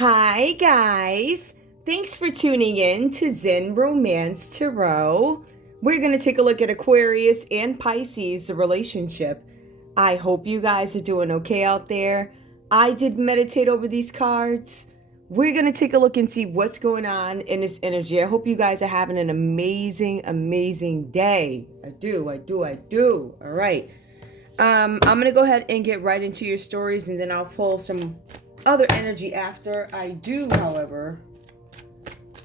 Hi, guys. Thanks for tuning in to Zen Romance Tarot. We're going to take a look at Aquarius and Pisces, the relationship. I hope you guys are doing okay out there. I did meditate over these cards. We're going to take a look and see what's going on in this energy. I hope you guys are having an amazing, amazing day. I do. All right. I'm going to go ahead and get right into your stories, and then I'll pull some other energy after. I do, however,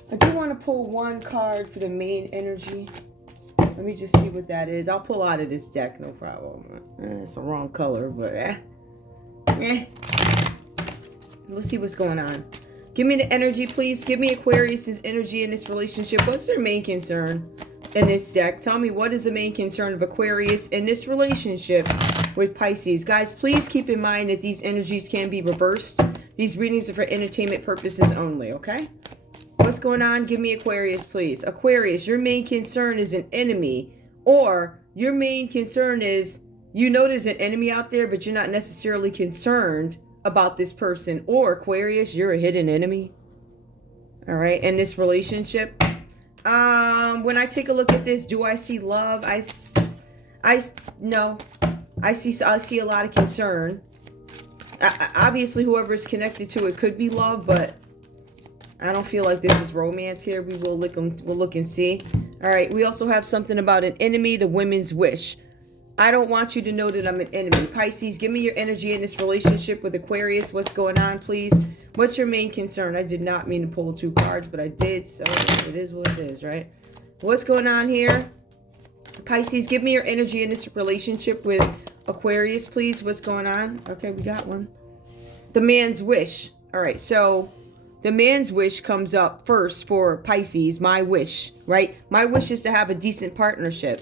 I do want to pull one card for the main energy. Let me just see what that is. I'll pull out of this deck, no problem. It's the wrong color, but we'll see what's going on. Give me the energy, please. Give me Aquarius's energy in this relationship. What's their main concern in this deck? Tell me, what is the main concern of Aquarius in this relationship with Pisces? Guys, please keep in mind that these energies can be reversed. These readings are for entertainment purposes only, okay? What's going on? Give me Aquarius, please. Aquarius, your main concern is an enemy, or your main concern is you know there's an enemy out there, but you're not necessarily concerned about this person. Or Aquarius, you're a hidden enemy. All right, in this relationship. When I take a look at this, do I see love? No. I see a lot of concern. Obviously, whoever is connected to it could be love, but I don't feel like this is romance here. We'll look and see. All right. We also have something about an enemy, the women's wish. I don't want you to know that I'm an enemy. Pisces, give me your energy in this relationship with Aquarius. What's going on, please? What's your main concern? I did not mean to pull two cards, but I did, so it is what it is, right? What's going on here? Pisces, give me your energy in this relationship with Aquarius, please. What's going on? Okay, we got one. The man's wish. All right, so the man's wish comes up first for Pisces, my wish, right? My wish is to have a decent partnership.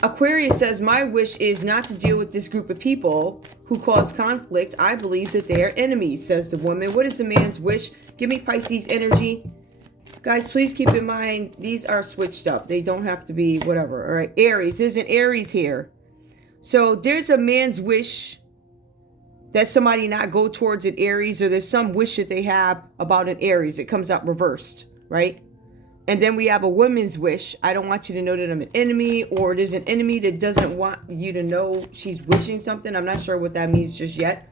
Aquarius says, my wish is not to deal with this group of people who cause conflict. I believe that they are enemies, says the woman. What is the man's wish? Give me Pisces energy. Guys, please keep in mind, these are switched up. They don't have to be whatever. All right, Aries. There's an Aries here. So there's a man's wish that somebody not go towards an Aries, or there's some wish that they have about an Aries. It comes out reversed, right? And then we have a woman's wish. I don't want you to know that I'm an enemy, or there's an enemy that doesn't want you to know she's wishing something. I'm not sure what that means just yet.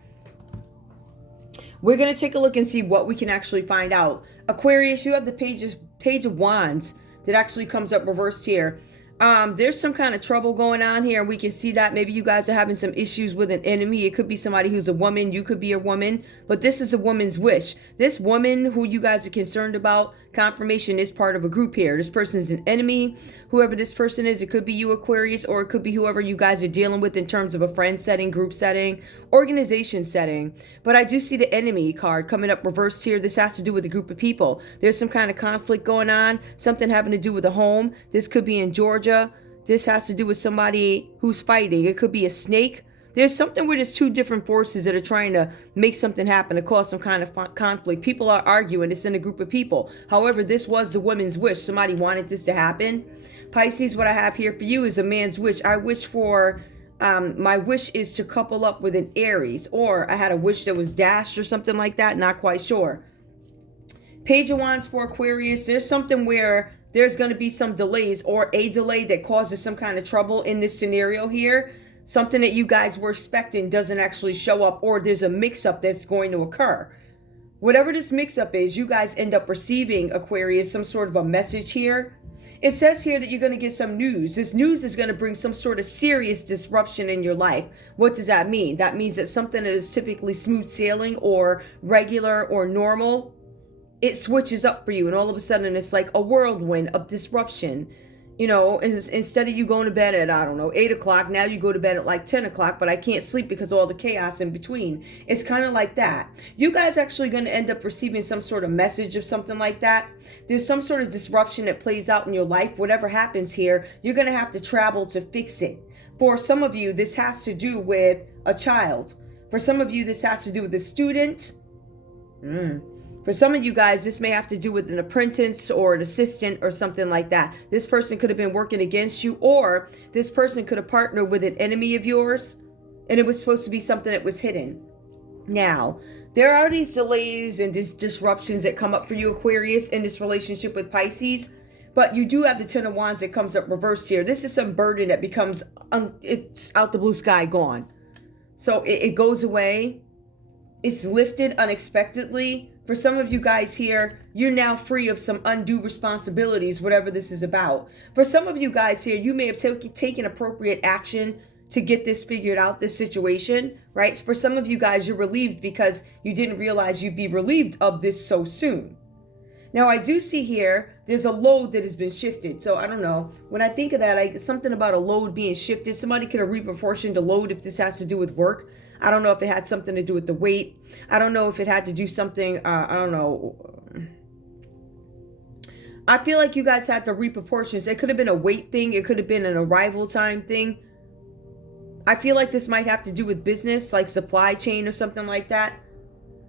We're going to take a look and see what we can actually find out. Aquarius, you have the Page of Wands that actually comes up reversed here. There's some kind of trouble going on here. We can see that maybe you guys are having some issues with an enemy. It could be somebody who's a woman. You could be a woman, but this is a woman's wish. This woman who you guys are concerned about, confirmation, is part of a group here. This person's an enemy. Whoever this person is, it could be you, Aquarius, or it could be whoever you guys are dealing with in terms of a friend setting, group setting, organization setting. But I do see the enemy card coming up reversed here. This has to do with a group of people. There's some kind of conflict going on, something having to do with a home. This could be in Georgia. This has to do with somebody who's fighting. It could be a snake. There's something where there's two different forces that are trying to make something happen, to cause some kind of conflict. People are arguing. It's in a group of people. However, this was the woman's wish. Somebody wanted this to happen. Pisces, what I have here for you is a man's wish. I wish for, my wish is to couple up with an Aries, or I had a wish that was dashed or something like that. Not quite sure. Page of Wands for Aquarius. There's something where there's going to be some delays, or a delay that causes some kind of trouble in this scenario here. Something that you guys were expecting doesn't actually show up, or there's a mix-up that's going to occur. Whatever this mix-up is, you guys end up receiving, Aquarius, some sort of a message here. It says here that you're going to get some news. This news is going to bring some sort of serious disruption in your life. What does that mean? That means that something that is typically smooth sailing or regular or normal, it switches up for you, and all of a sudden it's like a whirlwind of disruption. You know, instead of you going to bed at, I don't know, 8 o'clock, now you go to bed at like 10 o'clock, but I can't sleep because of all the chaos in between. It's kind of like that. You guys actually going to end up receiving some sort of message of something like that. There's some sort of disruption that plays out in your life. Whatever happens here, you're going to have to travel to fix it. For some of you, this has to do with a child. For some of you, this has to do with a student. For some of you guys, this may have to do with an apprentice or an assistant or something like that. This person could have been working against you, or this person could have partnered with an enemy of yours, and it was supposed to be something that was hidden. Now, there are these delays and disruptions that come up for you, Aquarius, in this relationship with Pisces. But you do have the Ten of Wands that comes up reversed here. This is some burden that becomes, it's out the blue sky, gone. So it goes away. It's lifted unexpectedly. For some of you guys here, you're now free of some undue responsibilities, whatever this is about. For some of you guys here, you may have taken appropriate action to get this figured out, this situation, right? For some of you guys, you're relieved because you didn't realize you'd be relieved of this so soon. Now, I do see here, there's a load that has been shifted. So I don't know. When I think of that, something about a load being shifted. Somebody could have reproportioned the load if this has to do with work. I don't know if it had something to do with the weight. I don't know if it had to do something, I don't know. I feel like you guys had the reproportions. It could have been a weight thing. It could have been an arrival time thing. I feel like this might have to do with business, like supply chain or something like that.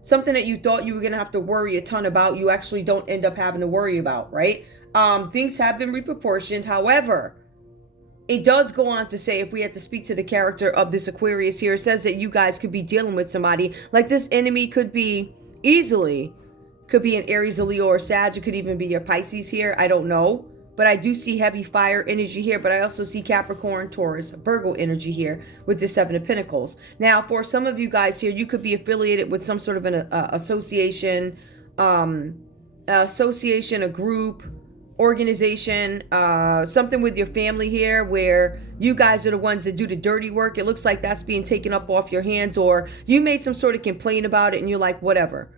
Something that you thought you were going to have to worry a ton about, you actually don't end up having to worry about, right? Things have been reproportioned. However, it does go on to say, if we had to speak to the character of this Aquarius here, it says that you guys could be dealing with somebody. Like this enemy could be an Aries, a Leo, or Sag. It could even be your Pisces here. I don't know. But I do see heavy fire energy here, but I also see Capricorn, Taurus, Virgo energy here with the Seven of Pentacles. Now, for some of you guys here, you could be affiliated with some sort of an association, a group, organization, something with your family here where you guys are the ones that do the dirty work. It looks like that's being taken up off your hands, or you made some sort of complaint about it and you're like, whatever.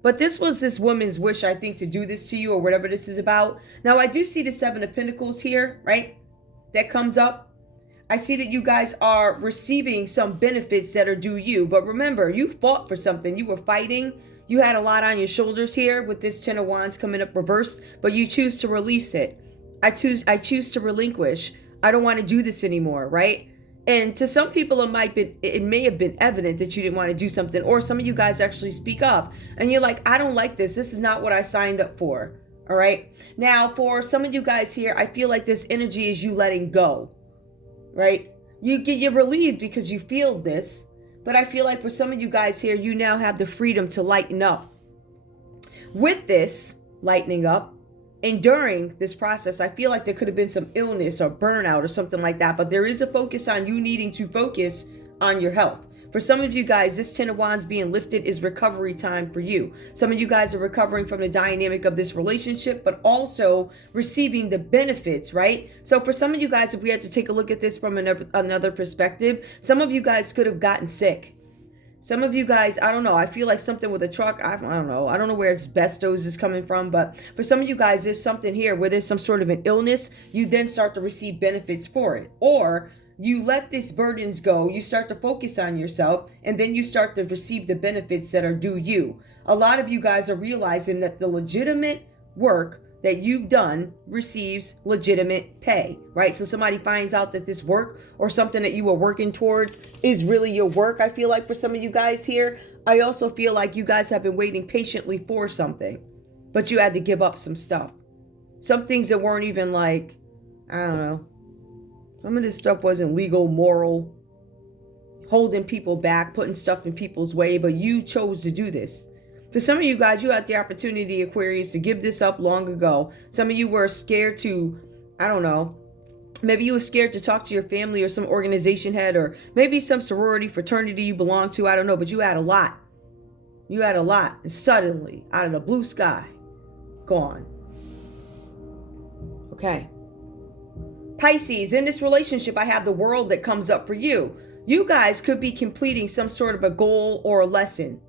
But this was this woman's wish, I think, to do this to you, or whatever this is about. Now, I do see the Seven of Pentacles here, right? That comes up. I see that you guys are receiving some benefits that are due you. But remember, you fought for something. You were fighting. You had a lot on your shoulders here with this Ten of Wands coming up reversed. But you choose to release it. I choose to relinquish. I don't want to do this anymore, right? And to some people, it may have been evident that you didn't want to do something, or some of you guys actually speak up and you're like, I don't like this. This is not what I signed up for. All right. Now, for some of you guys here, I feel like this energy is you letting go, right? You're relieved because you feel this, but I feel like for some of you guys here, you now have the freedom to lighten up. With this lightening up, and during this process, I feel like there could have been some illness or burnout or something like that. But there is a focus on you needing to focus on your health. For some of you guys, this Ten of Wands being lifted is recovery time for you. Some of you guys are recovering from the dynamic of this relationship, but also receiving the benefits, right? So for some of you guys, if we had to take a look at this from another perspective, some of you guys could have gotten sick. Some of you guys, I don't know, I feel like something with a truck, I don't know where asbestos is coming from, but for some of you guys, there's something here where there's some sort of an illness, you then start to receive benefits for it. Or you let these burdens go, you start to focus on yourself, and then you start to receive the benefits that are due you. A lot of you guys are realizing that the legitimate work that you've done receives legitimate pay, right? So somebody finds out that this work or something that you were working towards is really your work. I feel like for some of you guys here, I also feel like you guys have been waiting patiently for something, but you had to give up some stuff. Some things that weren't even like, I don't know. Some of this stuff wasn't legal, moral, holding people back, putting stuff in people's way, but you chose to do this. For some of you guys, you had the opportunity, Aquarius, to give this up long ago. Some of you were scared to, I don't know, maybe you were scared to talk to your family or some organization head, or maybe some sorority, fraternity you belong to. I don't know, but you had a lot. You had a lot. And suddenly, out of the blue sky, gone. Okay. Pisces, in this relationship, I have the World that comes up for you. You guys could be completing some sort of a goal or a lesson.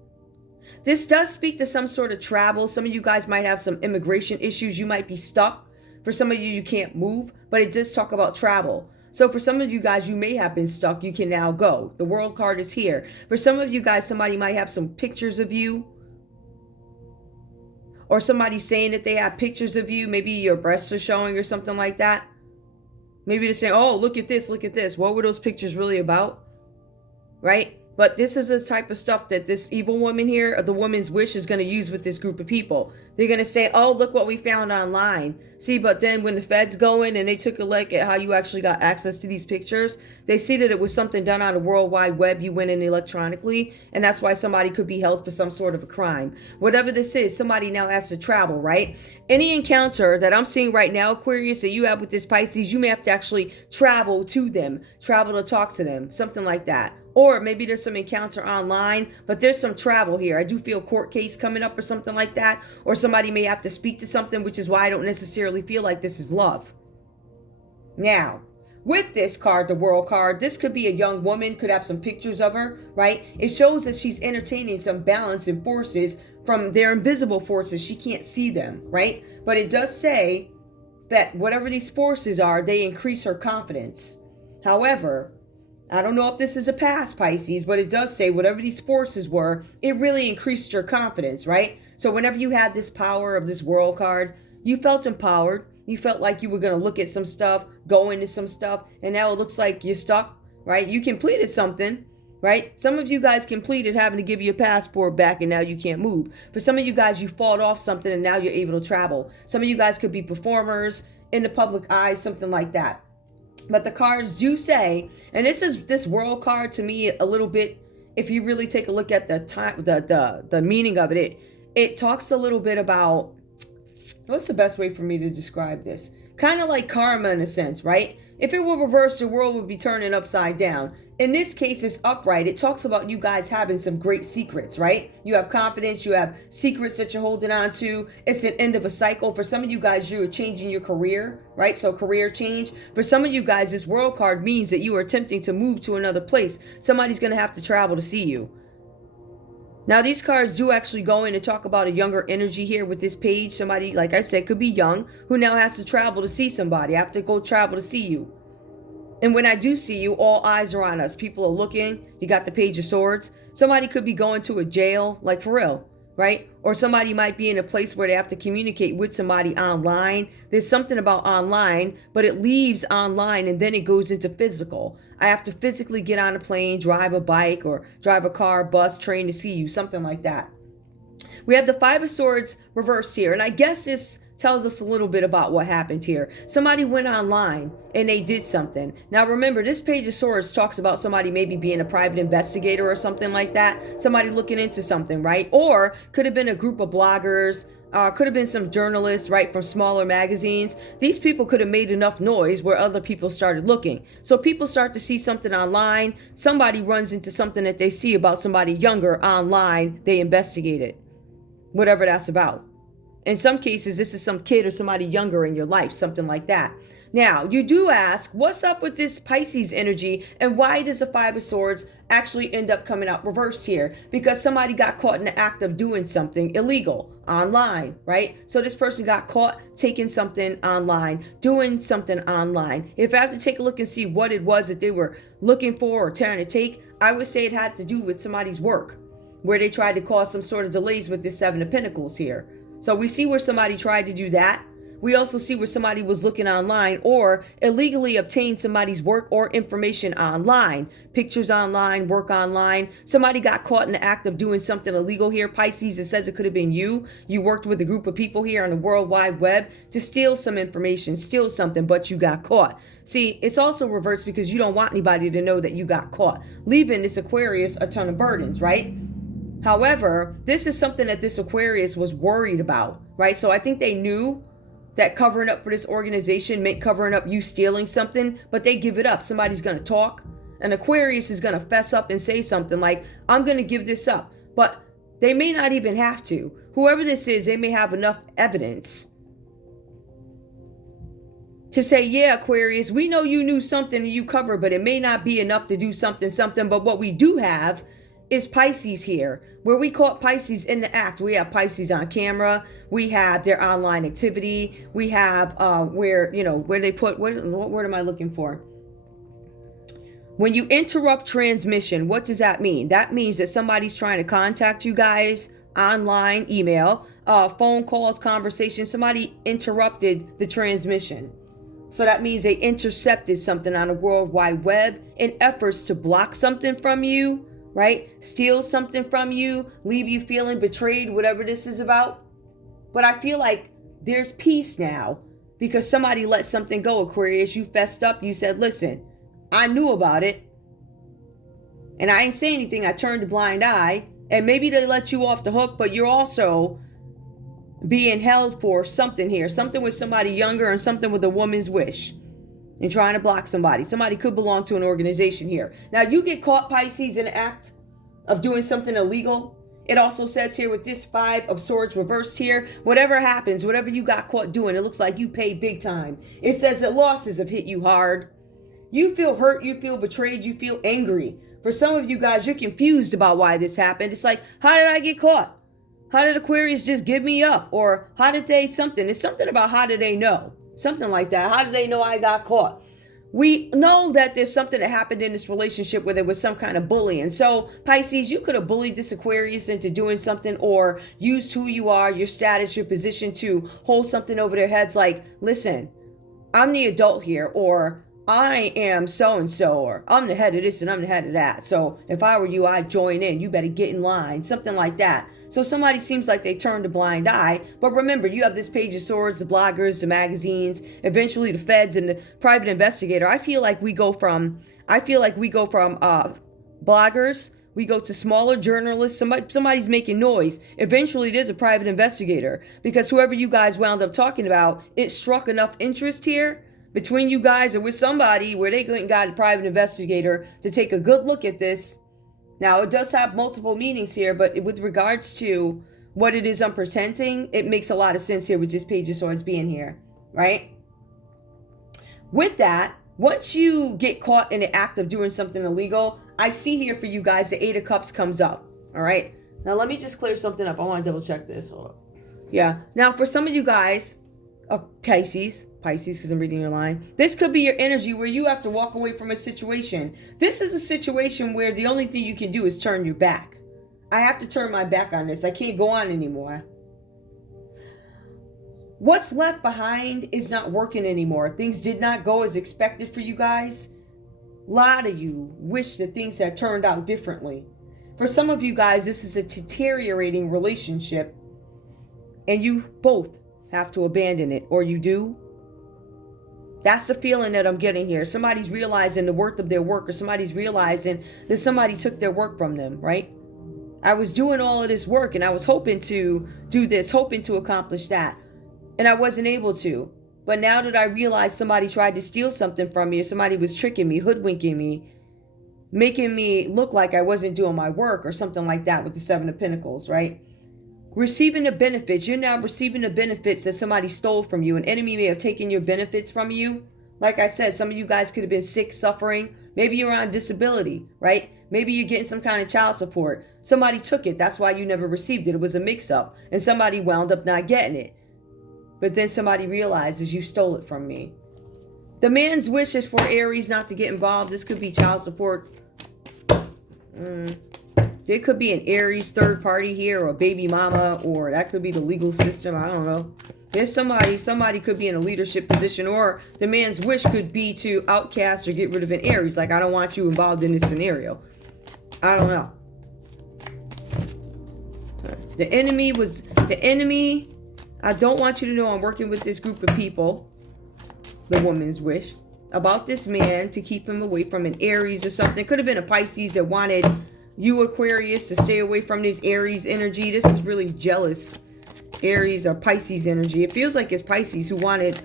This does speak to some sort of travel. Some of you guys might have some immigration issues. You might be stuck. For some of you, you can't move, but it does talk about travel. So for some of you guys, you may have been stuck. You can now go. The World card is here. For some of you guys, somebody might have some pictures of you, or somebody saying that they have pictures of you. Maybe your breasts are showing or something like that. Maybe they're saying, oh, look at this, look at this. What were those pictures really about? Right? But this is the type of stuff that this evil woman here, the woman's wish, is going to use with this group of people. They're going to say, oh, look what we found online. See, but then when the feds go in and they took a look at how you actually got access to these pictures, they see that it was something done on the World Wide Web. You went in electronically, and that's why somebody could be held for some sort of a crime. Whatever this is, somebody now has to travel, right? Any encounter that I'm seeing right now, Aquarius, that you have with this Pisces, you may have to actually travel to them, travel to talk to them, something like that. Or maybe there's some encounter online, but there's some travel here. I do feel court case coming up or something like that. Or somebody may have to speak to something, which is why I don't necessarily feel like this is love. Now, with this card, the World card, this could be a young woman, could have some pictures of her, right? It shows that she's entertaining some balance and forces from their invisible forces. She can't see them, right? But it does say that whatever these forces are, they increase her confidence. However, I don't know if this is a past, Pisces, but it does say whatever these forces were, it really increased your confidence, right? So whenever you had this power of this World card, you felt empowered. You felt like you were going to look at some stuff, go into some stuff, and now it looks like you're stuck, right? You completed something, right? Some of you guys completed having to give your passport back and now you can't move. For some of you guys, you fought off something and now you're able to travel. Some of you guys could be performers in the public eye, something like that. But the cards do say, and this World card to me a little bit, if you really take a look at the time, the meaning of it, it talks a little bit about, what's the best way for me to describe this? Kind of like karma in a sense, right? If it were reversed, the world would be turning upside down. In this case, it's upright. It talks about you guys having some great secrets, right? You have confidence. You have secrets that you're holding on to. It's an end of a cycle. For some of you guys, you're changing your career, right? So career change. For some of you guys, this World card means that you are attempting to move to another place. Somebody's going to have to travel to see you. Now, these cards do actually go in and talk about a younger energy here with this page. Somebody, like I said, could be young, who now has to travel to see somebody. I have to go travel to see you. And when I do see you, all eyes are on us. People are looking. You got the Page of Swords. Somebody could be going to a jail, like for real, right? Or somebody might be in a place where they have to communicate with somebody online. There's something about online, but it leaves online and then it goes into physical. I have to physically get on a plane, drive a bike, or drive a car, bus, train to see you, something like that. We have the Five of Swords reversed here, and I guess this tells us a little bit about what happened here. Somebody went online and they did something. Now remember, this Page of Swords talks about somebody maybe being a private investigator or something like that. Somebody looking into something, right? Or could have been a group of bloggers, could have been some journalists, right, from smaller magazines. These people could have made enough noise where other people started looking. So people start to see something online. Somebody runs into something that they see about somebody younger online. They investigate it, whatever that's about. In some cases, this is some kid or somebody younger in your life, something like that. Now, you do ask, what's up with this Pisces energy and why does the Five of Swords actually end up coming out reversed here? Because somebody got caught in the act of doing something illegal online, right? So this person got caught taking something online, doing something online. If I have to take a look and see what it was that they were looking for or trying to take, I would say it had to do with somebody's work, where they tried to cause some sort of delays with this Seven of Pentacles here. So we see where somebody tried to do that. We also see where somebody was looking online or illegally obtained somebody's work or information online. Pictures online, work online. Somebody got caught in the act of doing something illegal here. Pisces, it says it could have been you. You worked with a group of people here on the World Wide Web to steal some information, steal something, but you got caught. See, it's also reversed because you don't want anybody to know that you got caught, leaving this Aquarius a ton of burdens, right? However, this is something that this Aquarius was worried about, right? So I think they knew that covering up for this organization meant covering up you stealing something, but they give it up. Somebody's going to talk. An Aquarius is going to fess up and say something like, I'm going to give this up. But they may not even have to. Whoever this is, they may have enough evidence to say, yeah, Aquarius, we know you knew something and you covered, but it may not be enough to do something. But what we do have is Pisces here, where we caught Pisces in the act. We have Pisces on camera. We have their online activity. We have where they put, what word am I looking for? When you interrupt transmission, what does that mean? That means that somebody's trying to contact you guys online, email, phone calls, conversations. Somebody interrupted the transmission. So that means they intercepted something on the World Wide Web in efforts to block something from you, right? Steal something from you, leave you feeling betrayed, whatever this is about. But I feel like there's peace now because somebody let something go, Aquarius. You fessed up. You said, listen, I knew about it and I ain't say anything. I turned a blind eye, and maybe they let you off the hook, but you're also being held for something here, something with somebody younger and something with a woman's wish, and trying to block somebody. Somebody could belong to an organization here. Now, you get caught, Pisces, in an act of doing something illegal. It also says here with this 5 of Swords reversed here, whatever happens, whatever you got caught doing, it looks like you paid big time. It says that losses have hit you hard. You feel hurt, you feel betrayed, you feel angry. For some of you guys, you're confused about why this happened. It's like, how did I get caught? How did Aquarius just give me up? Or how did they something? It's something about how did they know? Something like that. How did they know I got caught? We know that there's something that happened in this relationship where there was some kind of bullying. So, Pisces, you could have bullied this Aquarius into doing something, or used who you are, your status, your position to hold something over their heads like, listen, I'm the adult here, or I am so-and-so, or I'm the head of this and I'm the head of that. So if I were you, I'd join in. You better get in line. Something like that. So somebody seems like they turned a blind eye. But remember, you have this Page of Swords, the bloggers, the magazines, eventually the feds and the private investigator. I feel like we go from bloggers, we go to smaller journalists. Somebody's making noise. Eventually there's a private investigator, because whoever you guys wound up talking about, it struck enough interest here between you guys or with somebody where they got a private investigator to take a good look at this. Now, it does have multiple meanings here, but with regards to what it is I'm presenting, it makes a lot of sense here with this Page of Swords being here, right? With that, once you get caught in the act of doing something illegal, I see here for you guys the 8 of Cups comes up, all right? Now, let me just clear something up. I want to double check this. Hold up. Yeah. Now, for some of you guys, Pisces, because I'm reading your line. This could be your energy where you have to walk away from a situation. This is a situation where the only thing you can do is turn your back. I have to turn my back on this. I can't go on anymore. What's left behind is not working anymore. Things did not go as expected for you guys. A lot of you wish that things had turned out differently. For some of you guys, this is a deteriorating relationship, and you both have to abandon it, or you do. That's the feeling that I'm getting here. Somebody's realizing the worth of their work, or somebody's realizing that somebody took their work from them, right? I was doing all of this work and I was hoping to do this, hoping to accomplish that, and I wasn't able to. But now that I realize somebody tried to steal something from me, or somebody was tricking me, hoodwinking me, making me look like I wasn't doing my work or something like that with the 7 of Pentacles, right? Receiving the benefits. You're now receiving the benefits that somebody stole from you. An enemy may have taken your benefits from you. Like I said, some of you guys could have been sick, suffering. Maybe you're on disability, right? Maybe you're getting some kind of child support. Somebody took it. That's why you never received it. It was a mix-up. And somebody wound up not getting it. But then somebody realizes you stole it from me. The man's wish is for Aries not to get involved. This could be child support. There could be an Aries third party here, or a baby mama, or that could be the legal system. I don't know. There's somebody could be in a leadership position, or the man's wish could be to outcast or get rid of an Aries. Like, I don't want you involved in this scenario. I don't know. The enemy. I don't want you to know I'm working with this group of people. The woman's wish about this man to keep him away from an Aries or something. Could have been a Pisces that wanted you, Aquarius, to stay away from this Aries energy. This is really jealous Aries or Pisces energy. It feels like it's Pisces who wanted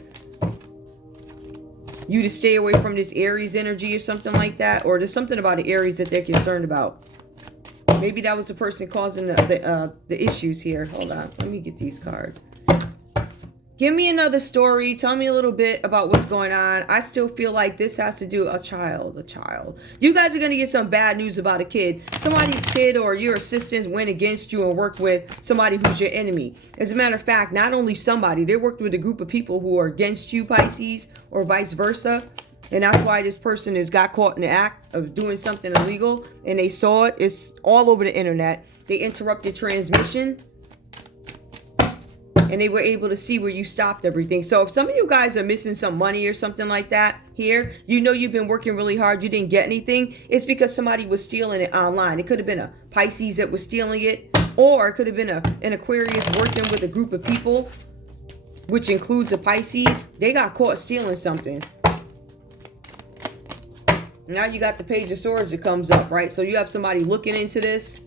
you to stay away from this Aries energy or something like that. Or there's something about the Aries that they're concerned about. Maybe that was the person causing the issues here. Hold on. Let me get these cards. Give me another story. Tell me a little bit about what's going on. I still feel like this has to do a child. You guys are going to get some bad news about a kid. Somebody's kid or your assistants went against you and worked with somebody who's your enemy. As a matter of fact, not only somebody, they worked with a group of people who are against you, Pisces, or vice versa. And that's why this person has got caught in the act of doing something illegal. And they saw it. It's all over the internet. They interrupted transmission. and they were able to see where you stopped everything. So if some of you guys are missing some money or something like that here, you know you've been working really hard, you didn't get anything, it's because somebody was stealing it online. It could have been a Pisces that was stealing it, or it could have been an Aquarius working with a group of people, which includes the Pisces. They got caught stealing something. Now you got the Page of Swords that comes up, right? So you have somebody looking into this.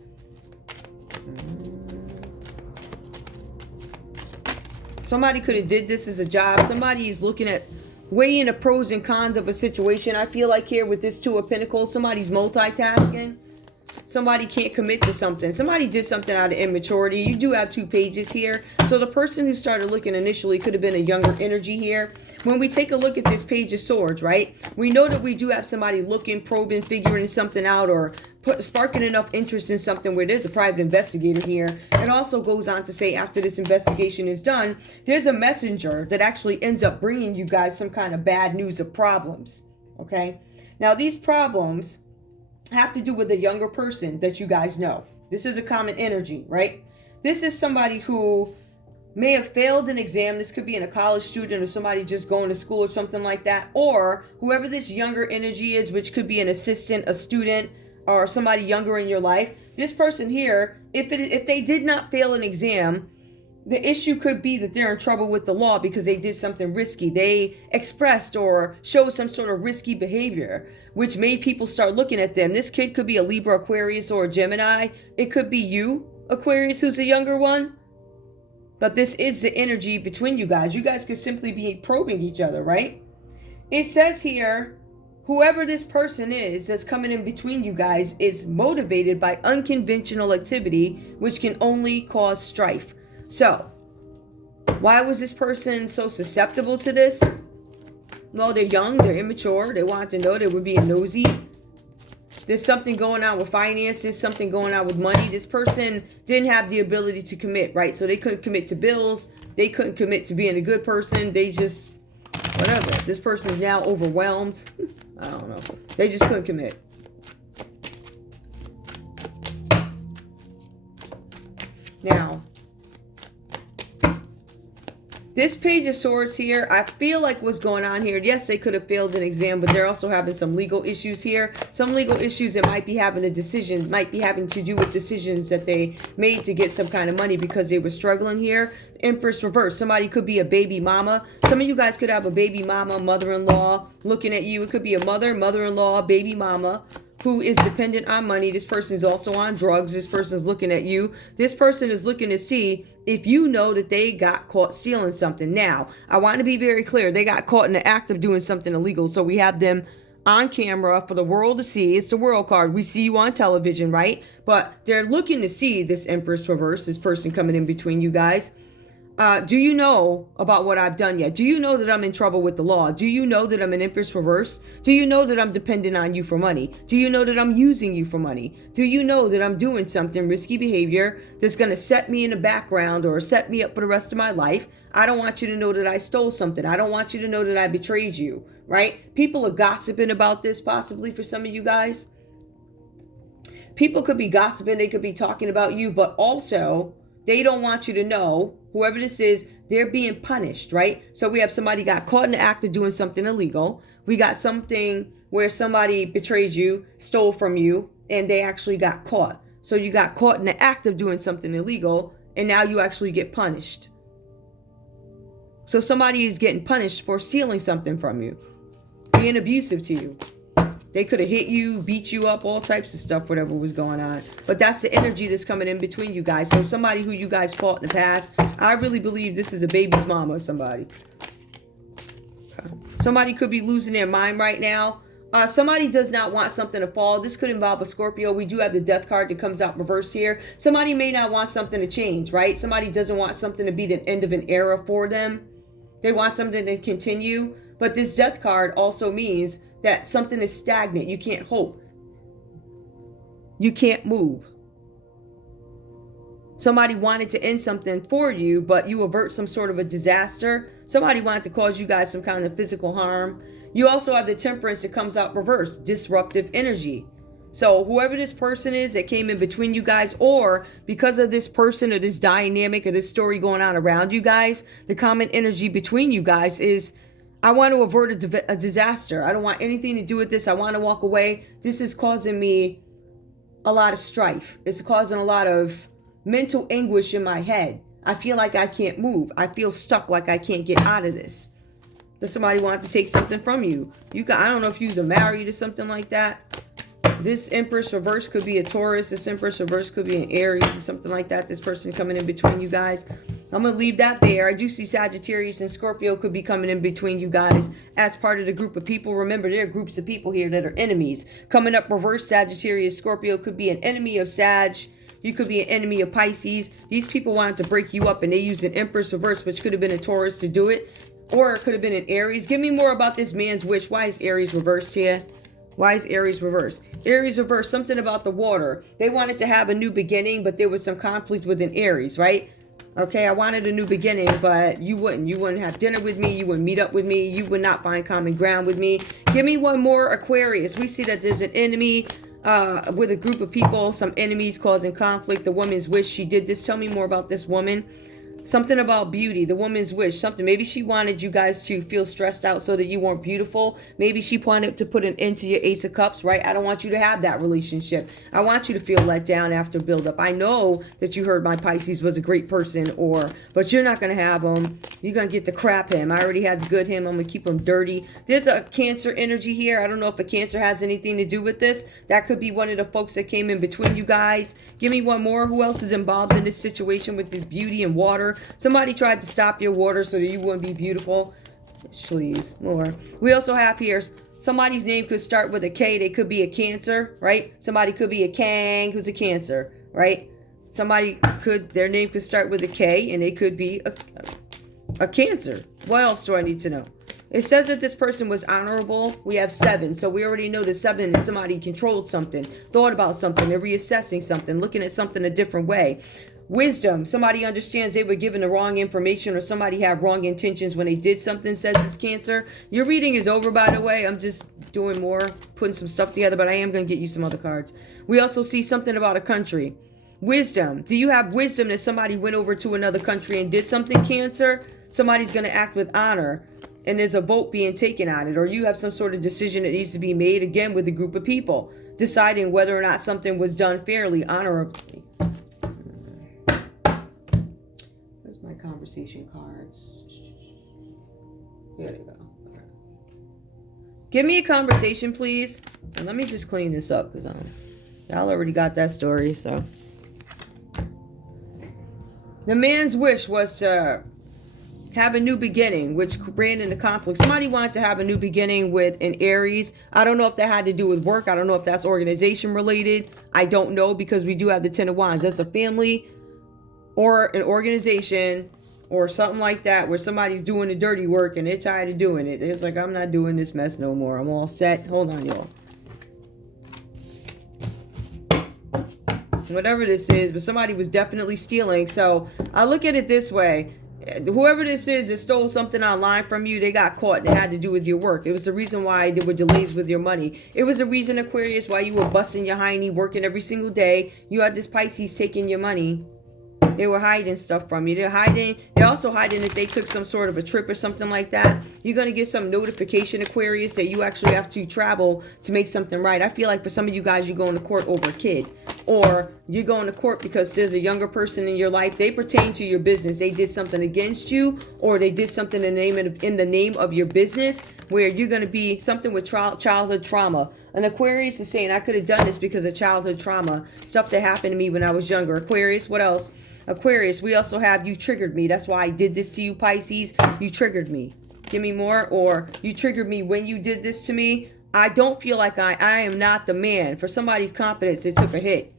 Somebody could have did this as a job. Somebody is looking at weighing the pros and cons of a situation. I feel like here with this Two of Pentacles, somebody's multitasking. Somebody can't commit to something. Somebody did something out of immaturity. You do have 2 pages here. So the person who started looking initially could have been a younger energy here. When we take a look at this Page of Swords, right? We know that we do have somebody looking, probing, figuring something out, or sparking enough interest in something where there's a private investigator here. It also goes on to say after this investigation is done, there's a messenger that actually ends up bringing you guys some kind of bad news of problems. Okay? Now these problems have to do with a younger person that you guys know. This is a common energy, right? This is somebody who may have failed an exam. This could be in a college student or somebody just going to school or something like that. Or whoever this younger energy is, which could be an assistant, a student, or somebody younger in your life. This person here, if they did not fail an exam, the issue could be that they're in trouble with the law because they did something risky. They expressed or showed some sort of risky behavior, which made people start looking at them. This kid could be a Libra, Aquarius, or a Gemini. It could be you, Aquarius, who's a younger one. But this is the energy between you guys. You guys could simply be probing each other, right? It says here, whoever this person is that's coming in between you guys is motivated by unconventional activity, which can only cause strife. So, why was this person so susceptible to this? Well, they're young, they're immature, they wanted to know, they were being nosy. There's something going on with finances, something going on with money. This person didn't have the ability to commit, right? So they couldn't commit to bills, they couldn't commit to being a good person, they just, whatever. This person's now overwhelmed. I don't know. They just couldn't commit. Now, this Page of Swords here, I feel like what's going on here, yes, they could have failed an exam, but they're also having some legal issues here. Some legal issues that might be having might be having to do with decisions that they made to get some kind of money because they were struggling here. Empress reverse. Somebody could be a baby mama. Some of you guys could have a baby mama, mother-in-law looking at you. It could be a mother, mother-in-law, baby mama who is dependent on money. This person is also on drugs. This person is looking at you. This person is looking to see if you know that they got caught stealing something. Now, I want to be very clear. They got caught in the act of doing something illegal. So we have them on camera for the world to see. It's the world card. We see you on television, right? But they're looking to see this Empress reverse, this person coming in between you guys. Do you know about what I've done yet? Do you know that I'm in trouble with the law? Do you know that I'm an Empress reverse? Do you know that I'm dependent on you for money? Do you know that I'm using you for money? Do you know that I'm doing something risky behavior that's going to set me in the background or set me up for the rest of my life? I don't want you to know that I stole something. I don't want you to know that I betrayed you, right? People are gossiping about this possibly for some of you guys. People could be gossiping. They could be talking about you, but also they don't want you to know, whoever this is, they're being punished, right? So we have somebody got caught in the act of doing something illegal. We got something where somebody betrayed you, stole from you, and they actually got caught. So you got caught in the act of doing something illegal, and now you actually get punished. So somebody is getting punished for stealing something from you, being abusive to you. They could have hit you, beat you up, all types of stuff, whatever was going on. But that's the energy that's coming in between you guys. So somebody who you guys fought in the past, I really believe this is a baby's mama or somebody. Somebody could be losing their mind right now. Somebody does not want something to fall. This could involve a Scorpio. We do have the Death card that comes out reverse here. Somebody may not want something to change, right? Somebody doesn't want something to be the end of an era for them. They want something to continue. But this Death card also means that something is stagnant. You can't hope. You can't move. Somebody wanted to end something for you, but you avert some sort of a disaster. Somebody wanted to cause you guys some kind of physical harm. You also have the Temperance that comes out reverse, disruptive energy. So whoever this person is that came in between you guys, or because of this person or this dynamic or this story going on around you guys, the common energy between you guys is, I want to avert a disaster. I don't want anything to do with this. I want to walk away. This is causing me a lot of strife. It's causing a lot of mental anguish in my head. I feel like I can't move. I feel stuck, like I can't get out of this. Does somebody want to take something from you? I don't know if you're married or something like that. This Empress reverse could be a Taurus. This Empress reverse could be an Aries or something like that. This person coming in between you guys. I'm going to leave that there. I do see Sagittarius and Scorpio could be coming in between you guys as part of the group of people. Remember, there are groups of people here that are enemies. Coming up reverse, Sagittarius, Scorpio could be an enemy of Sag. You could be an enemy of Pisces. These people wanted to break you up and they used an Empress reverse, which could have been a Taurus to do it. Or it could have been an Aries. Give me more about this man's wish. Why is Aries reversed here? Why is Aries reversed? Aries reversed, something about the water. They wanted to have a new beginning, but there was some conflict within Aries, right? Okay, I wanted a new beginning, but you wouldn't. You wouldn't have dinner with me. You wouldn't meet up with me. You would not find common ground with me. Give me one more, Aquarius. We see that there's an enemy with a group of people, some enemies causing conflict. The woman's wish, she did this. Tell me more about this woman. Something about beauty, the woman's wish, something. Maybe she wanted you guys to feel stressed out so that you weren't beautiful. Maybe she wanted to put an end to your Ace of Cups, right? I don't want you to have that relationship. I want you to feel let down after build up. I know that you heard my Pisces was a great person, but you're not going to have him. You're going to get the crap him. I already had the good him. I'm going to keep him dirty. There's a Cancer energy here. I don't know if a Cancer has anything to do with this. That could be one of the folks that came in between you guys. Give me one more. Who else is involved in this situation with this beauty and water? Somebody tried to stop your water so that you wouldn't be beautiful. Please, more. We also have here, somebody's name could start with a K. They could be a Cancer, right? Somebody could be a Kang who's a Cancer, right? Their name could start with a K and they could be a Cancer. What else do I need to know? It says that this person was honorable. We have 7. So we already know that 7 is somebody controlled something, thought about something, they're reassessing something, looking at something a different way. Wisdom, somebody understands they were given the wrong information or somebody had wrong intentions when they did something, says this Cancer. Your reading is over, by the way. I'm just doing more, putting some stuff together, but I am going to get you some other cards. We also see something about a country. Wisdom, do you have wisdom that somebody went over to another country and did something, Cancer? Somebody's going to act with honor and there's a vote being taken on it, or you have some sort of decision that needs to be made, again, with a group of people, deciding whether or not something was done fairly, honorably. My conversation cards. There you go. Okay. Give me a conversation, please. And let me just clean this up because y'all already got that story. So the man's wish was to have a new beginning, which ran into conflict. Somebody wanted to have a new beginning with an Aries. I don't know if that had to do with work. I don't know if that's organization related. I don't know, because we do have the 10 of Wands. That's a family or an organization or something like that where somebody's doing the dirty work and they're tired of doing it. It's like, I'm not doing this mess no more. I'm all set. Hold on, y'all. Whatever this is, but somebody was definitely stealing. So I look at it this way. Whoever this is that stole something online from you, they got caught and it had to do with your work. It was the reason why there were delays with your money. It was the reason, Aquarius, why you were busting your hiney, working every single day. You had this Pisces taking your money. They were hiding stuff from you. They're also hiding if they took some sort of a trip or something like that. You're going to get some notification, Aquarius, that you actually have to travel to make something right. I feel like for some of you guys, you're going to court over a kid. Or you're going to court because there's a younger person in your life. They pertain to your business. They did something against you, or they did something in the name of your business, where you're going to be something with childhood trauma. An Aquarius is saying, I could have done this because of childhood trauma. Stuff that happened to me when I was younger. Aquarius, what else? Aquarius, we also have, you triggered me. That's why I did this to you, Pisces. You triggered me. Give me more. Or you triggered me when you did this to me. I don't feel like I am not the man. For somebody's confidence, it took a hit.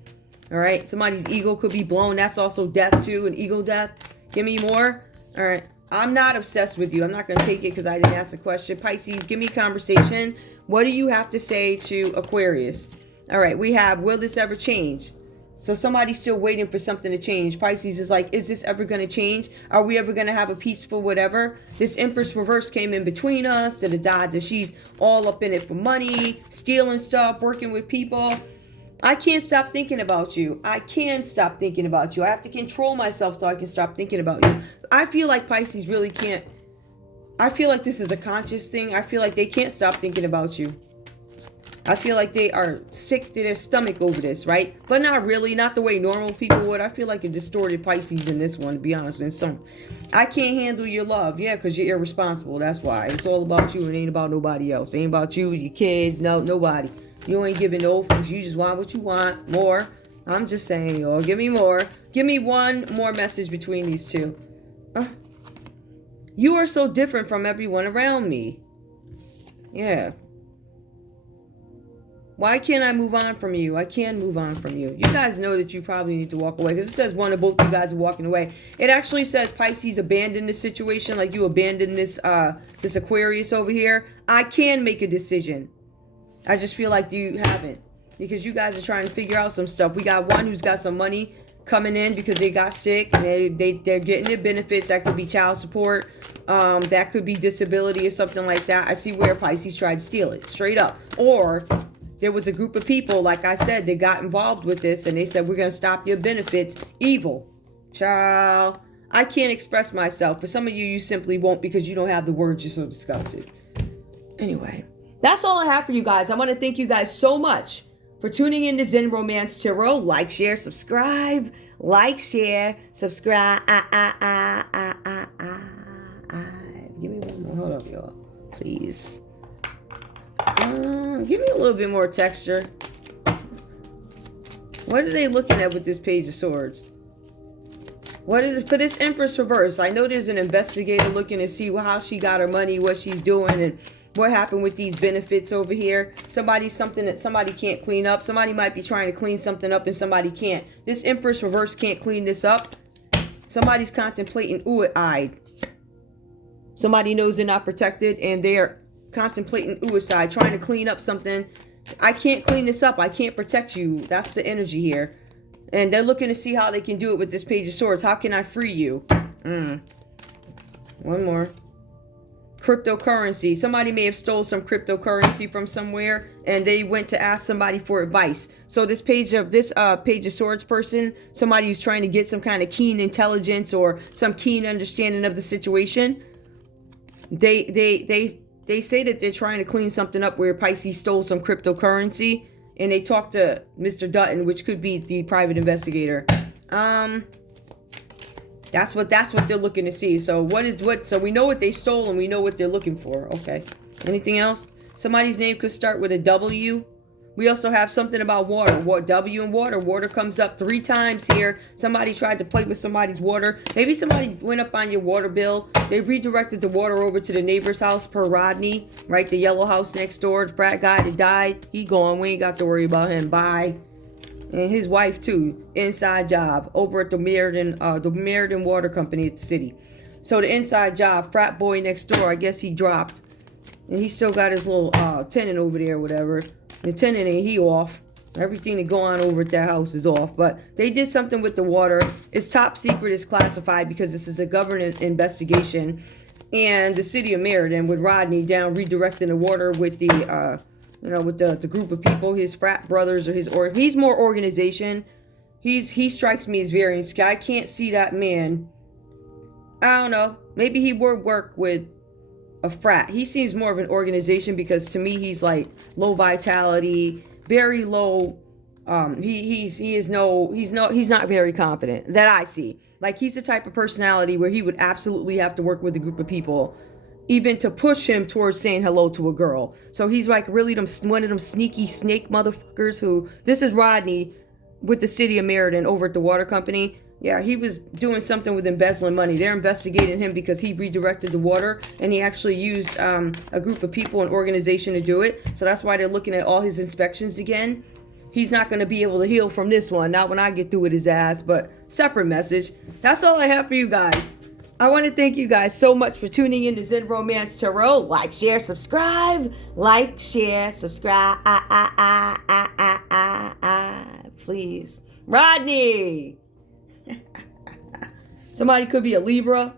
All right. Somebody's ego could be blown. That's also death too, an ego death. Give me more. All right. I'm not obsessed with you. I'm not going to take it because I didn't ask the question. Pisces, give me a conversation. What do you have to say to Aquarius? All right. We have, will this ever change? So somebody's still waiting for something to change. Pisces is like, is this ever going to change? Are we ever going to have a peaceful whatever? This Empress reverse came in between us. That she's all up in it for money, stealing stuff, working with people. I can't stop thinking about you. I can stop thinking about you. I have to control myself so I can stop thinking about you. I feel like Pisces really can't. I feel like this is a conscious thing. I feel like they can't stop thinking about you. I feel like they are sick to their stomach over this, right? But not really, not the way normal people would. I feel like a distorted Pisces in this one, to be honest. And some, I can't handle your love. Yeah, because you're irresponsible. That's why. It's all about you. It ain't about nobody else. It ain't about you, your kids, no, nobody. You ain't giving no fucks. You just want what you want. More. I'm just saying, y'all. Give me more. Give me one more message between these two. You are so different from everyone around me. Yeah. Why can't I move on from you? I can move on from you. You guys know that you probably need to walk away because it says one of both you guys are walking away. It actually says Pisces abandoned this situation, like you abandoned this this Aquarius over here. I can make a decision. I just feel like you haven't because you guys are trying to figure out some stuff. We got one who's got some money coming in because they got sick. They're getting their benefits. That could be child support. That could be disability or something like that. I see where Pisces tried to steal it straight up. Or there was a group of people, like I said, they got involved with this and they said, we're going to stop your benefits. Evil. Child. I can't express myself. For some of you, you simply won't because you don't have the words. You're so disgusted. Anyway, that's all I have for you guys. I want to thank you guys so much for tuning in to Zen Romance Tarot. Like, share, subscribe. Like, share, subscribe. Give me one more. Hold up, y'all. Please. Give me a little bit more texture. What are they looking at with this Page of Swords? What is for this Empress reverse? I know there's an investigator looking to see how she got her money, what she's doing, and what happened with these benefits over here. Something that somebody can't clean up. Somebody might be trying to clean something up and somebody can't. This Empress reverse can't clean this up. Somebody's contemplating ooh-eyed. Somebody knows they're not protected and they're contemplating suicide, trying to clean up something. I can't clean this up. I can't protect you. That's the energy here. And they're looking to see how they can do it with this Page of Swords. How can I free you? One more. Cryptocurrency. Somebody may have stole some cryptocurrency from somewhere and they went to ask somebody for advice. So this Page of Swords person, somebody who's trying to get some kind of keen intelligence or some keen understanding of the situation. They say that they're trying to clean something up where Pisces stole some cryptocurrency, and they talked to Mr. Dutton, which could be the private investigator. That's what they're looking to see. So so we know what they stole and we know what they're looking for. Okay. Anything else? Somebody's name could start with a W. We also have something about water. W and water. Water comes up 3 times here. Somebody tried to play with somebody's water. Maybe somebody went up on your water bill. They redirected the water over to the neighbor's house per Rodney. Right? The yellow house next door. The frat guy that died. He gone. We ain't got to worry about him. Bye. And his wife too. Inside job. Over at the Meriden Water Company at the city. So the inside job. Frat boy next door. I guess he dropped. And he still got his little tenant over there or whatever. The tenant ain't he off. Everything that go on over at that house is off. But they did something with the water. It's top secret. It's classified because this is a government investigation. And the city of Meriden with Rodney down redirecting the water with the with the group of people, his frat brothers or he's more organization. He strikes me as very I can't see that man. I don't know. Maybe he would work with a frat. He seems more of an organization because to me he's like low vitality, very low. He's not very confident that I see. Like he's the type of personality where he would absolutely have to work with a group of people, even to push him towards saying hello to a girl. So he's like really one of them sneaky snake motherfuckers who. This is Rodney with the city of Meriden over at the water company. Yeah, he was doing something with embezzling money. They're investigating him because he redirected the water and he actually used a group of people, an organization to do it. So that's why they're looking at all his inspections again. He's not going to be able to heal from this one. Not when I get through with his ass, but separate message. That's all I have for you guys. I want to thank you guys so much for tuning in to Zen Romance Tarot. Like, share, subscribe. Like, share, subscribe. Please. Rodney! Somebody could be a Libra.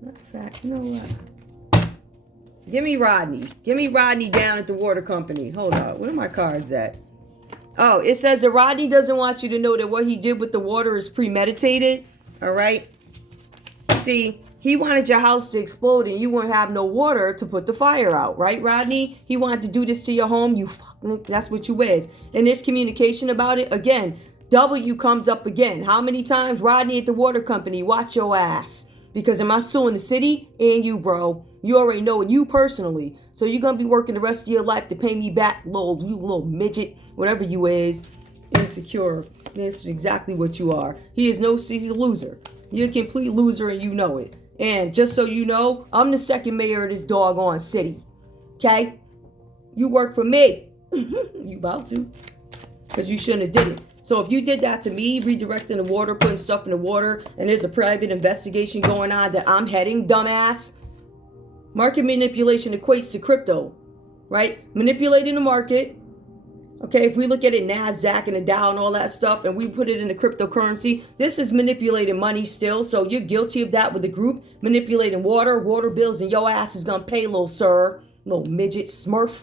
Matter of fact, you know what? Give me Rodney. Give me Rodney down at the water company. Hold on. Where are my cards at? Oh, it says that Rodney doesn't want you to know that what he did with the water is premeditated. All right. See, he wanted your house to explode and you wouldn't have no water to put the fire out, right, Rodney? He wanted to do this to your home. You fucking, that's what you is. And this communication about it, again, W comes up again. How many times, Rodney at the water company, watch your ass. Because I'm suing the city and you, bro. You already know it, you personally. So you're going to be working the rest of your life to pay me back, you little midget, whatever you is. Insecure. That's exactly what you are. He's a loser. You're a complete loser and you know it. And just so you know, I'm the second mayor of this doggone city. Okay? You work for me. You about to. Because you shouldn't have did it. So if you did that to me, redirecting the water, putting stuff in the water, and there's a private investigation going on that I'm heading, dumbass. Market manipulation equates to crypto, right? Manipulating the market. Okay, if we look at it, NASDAQ and the Dow and all that stuff, and we put it in a cryptocurrency, this is manipulating money still. So you're guilty of that with the group, manipulating water bills, and your ass is going to pay, little sir, little midget smurf.